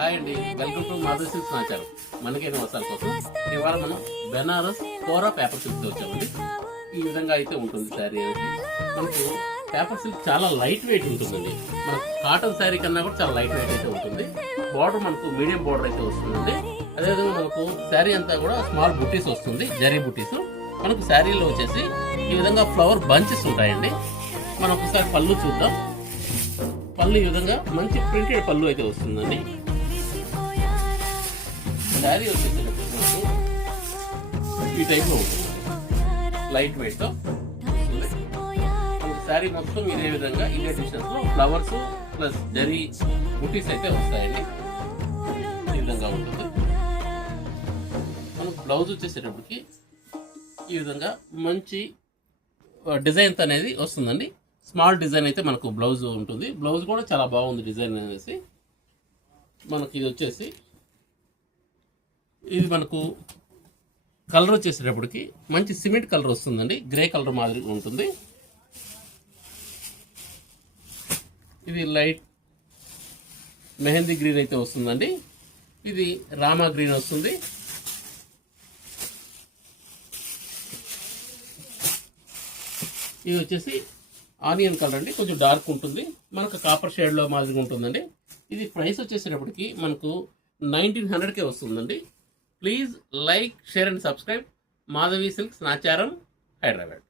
Hi అండి, welcome to Madhav silk సమాచారం. మనకైన వసాల కోసం ఇవాళ మనం బెనారస్ కోరా పేపర్ సిల్క్ వచ్చామండి. ఈ విధంగా అయితే ఉంటుంది శారీ అనేది. మనకు పేపర్ సిల్క్ చాలా లైట్ వెయిట్ ఉంటుందండి. మనకు కాటన్ శారీ కన్నా కూడా చాలా లైట్ వెయిట్ అయితే ఉంటుంది. బార్డర్ మనకు మీడియం బార్డర్ అయితే వస్తుందండి. అదేవిధంగా మనకు శారీ అంతా కూడా స్మాల్ బుటీస్ వస్తుంది, జరీ బుటీస్. మనకు శారీలో వచ్చేసి ఈ విధంగా ఫ్లవర్ బంచెస్ ఉంటాయండి. మనం ఒకసారి పళ్ళు చూద్దాం. పళ్ళు ఈ విధంగా మంచి ప్రింటెడ్ పళ్ళు అయితే వస్తుందండి. శారీ వచ్చేసి ఈ టైప్లో ఉంటుంది, లైట్ వెయిట్తో. శారీ మొత్తం ఇదే విధంగా ఇదే డిస్టెన్స్లో ఫ్లవర్స్ ప్లస్ జరీ బుటీస్ అయితే వస్తాయండి. ఈ విధంగా ఉంటుంది. మనకు బ్లౌజ్ వచ్చేసేటప్పటికి ఈ విధంగా మంచి డిజైన్ అనేది వస్తుందండి. స్మాల్ డిజైన్ అయితే మనకు బ్లౌజ్ ఉంటుంది. బ్లౌజ్ కూడా చాలా బాగుంది డిజైన్ అనేసి. మనకి ఇది వచ్చేసి ఇది మనకు కలర్ వచ్చేసేటప్పటికి మంచి సిమెంట్ కలర్ వస్తుందండి. గ్రే కలర్ మాదిరి ఉంటుంది. ఇది లైట్ మెహందీ గ్రీన్ అయితే వస్తుందండి. ఇది రామా గ్రీన్ వస్తుంది. ఇది వచ్చేసి ఆనియన్ కలర్ అండి, కొంచెం డార్క్ ఉంటుంది. మనకు కాపర్ షేడ్లో మాదిరిగా ఉంటుందండి. ఇది ప్రైస్ వచ్చేసేటప్పటికి మనకు 1900కే వస్తుందండి. Please like, share and subscribe. Madhavi silks Nacharam, Hyderabad.